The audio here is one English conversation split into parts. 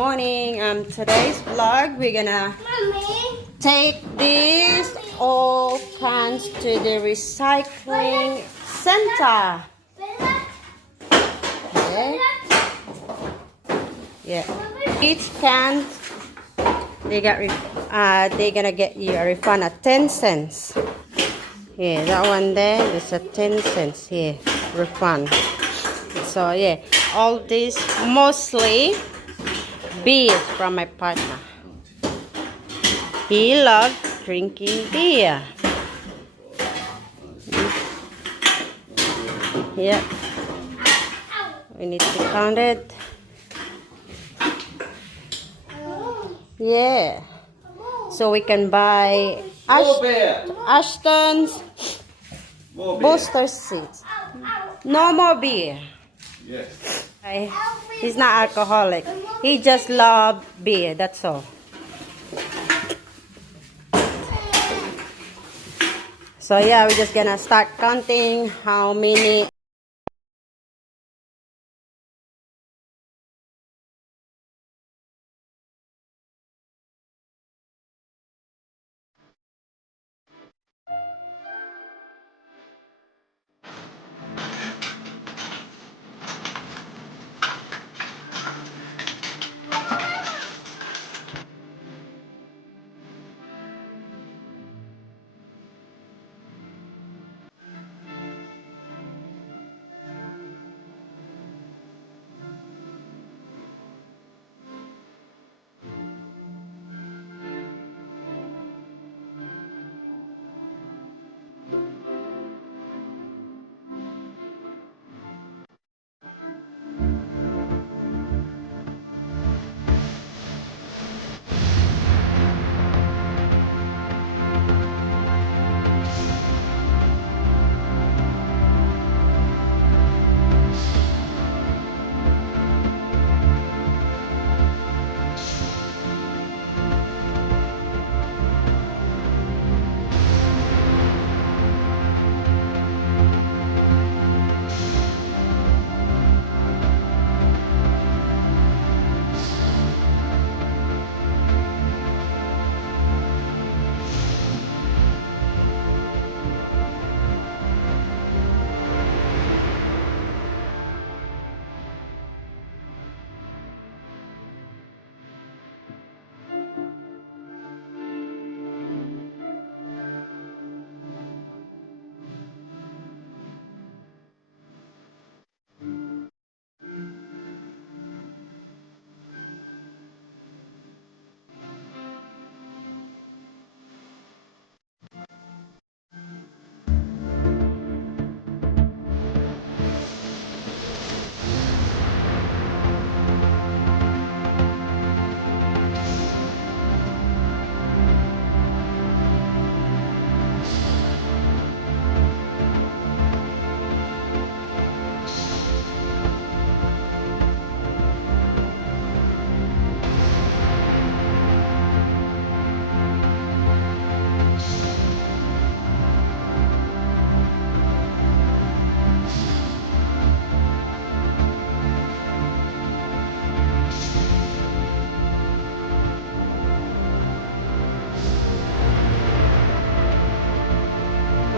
morning. Today's vlog, we're gonna Mommy. take these old cans to the recycling center. Okay. Yeah. Each can, they're gonna get you a refund at 10 cents. Yeah, that one there is a 10 cents here refund. So yeah, all this mostly beer from my partner. He loves drinking beer. Yep. We need to count it. Yeah. So we can buy Ashton's booster seats. No more beer. Yes. He's not alcoholic. He just loves beer. That's all. So yeah, we're just gonna start counting how many.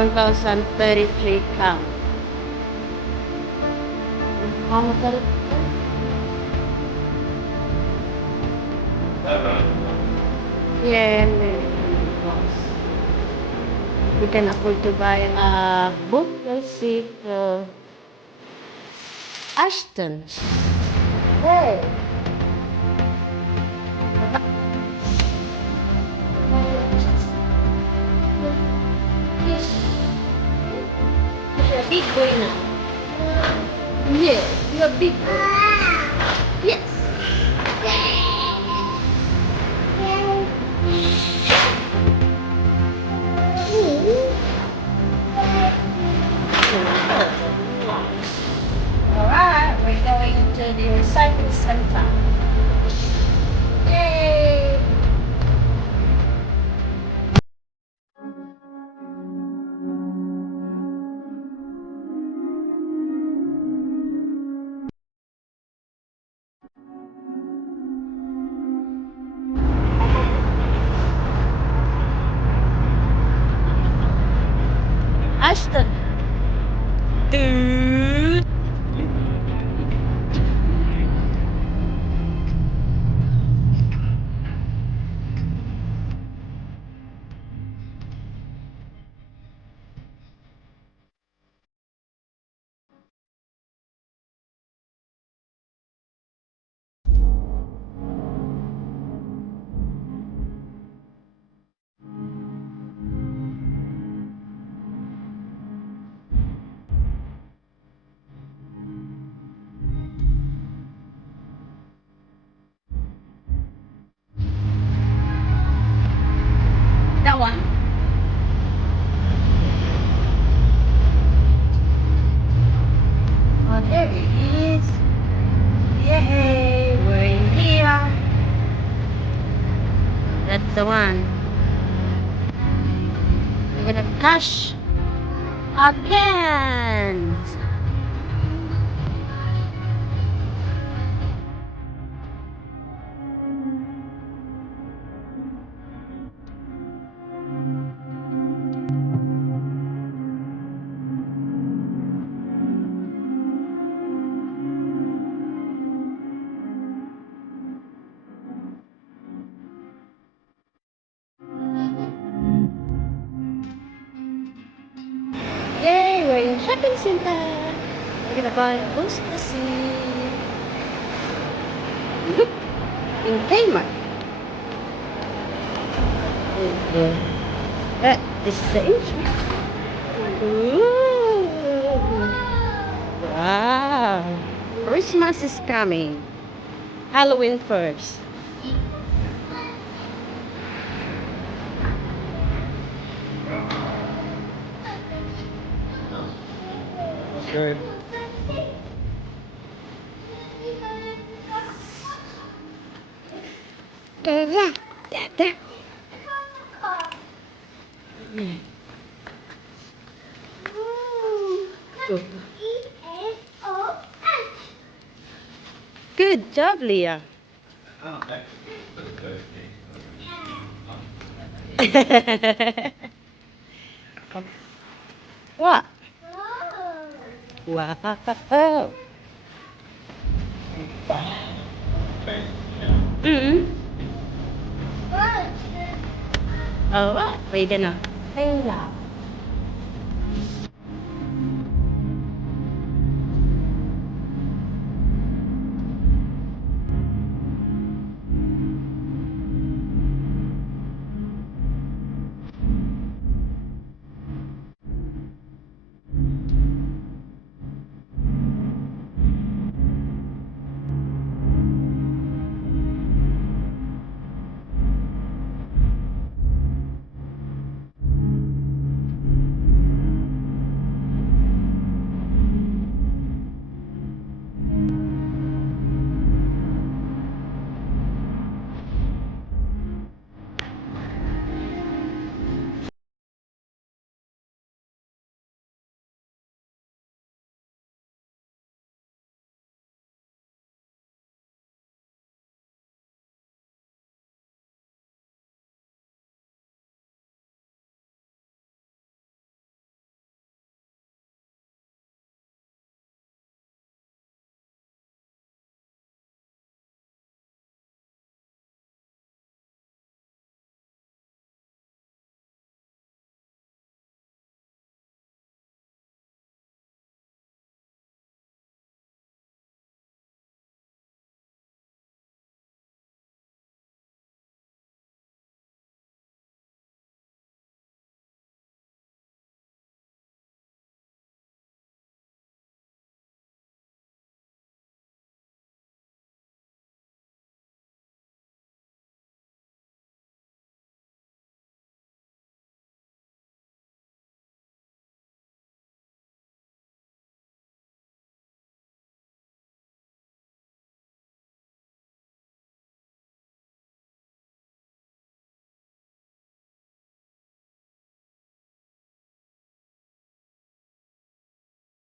$1,033 count. How much are it? Yeah, and we can afford to buy a book. Let's see. Ashton's. Hey. You're a big boy now. Yeah, you're a big boy. Yes. Alright, we're going to the recycling center. Yay! Ashton. Dude. That one. Oh, there it is. Yay, we're in here. That's the one. We're gonna cash again. Yay, we're in shopping center. We're gonna buy Boost-a-See. In Kmart. This is the entrance. Ooh. Wow. Christmas is coming. Halloween first. Good. There. There. Good job, Leah. Oh, thanks. What? Wow. Mm. Oh, pwede na. Ayun lang.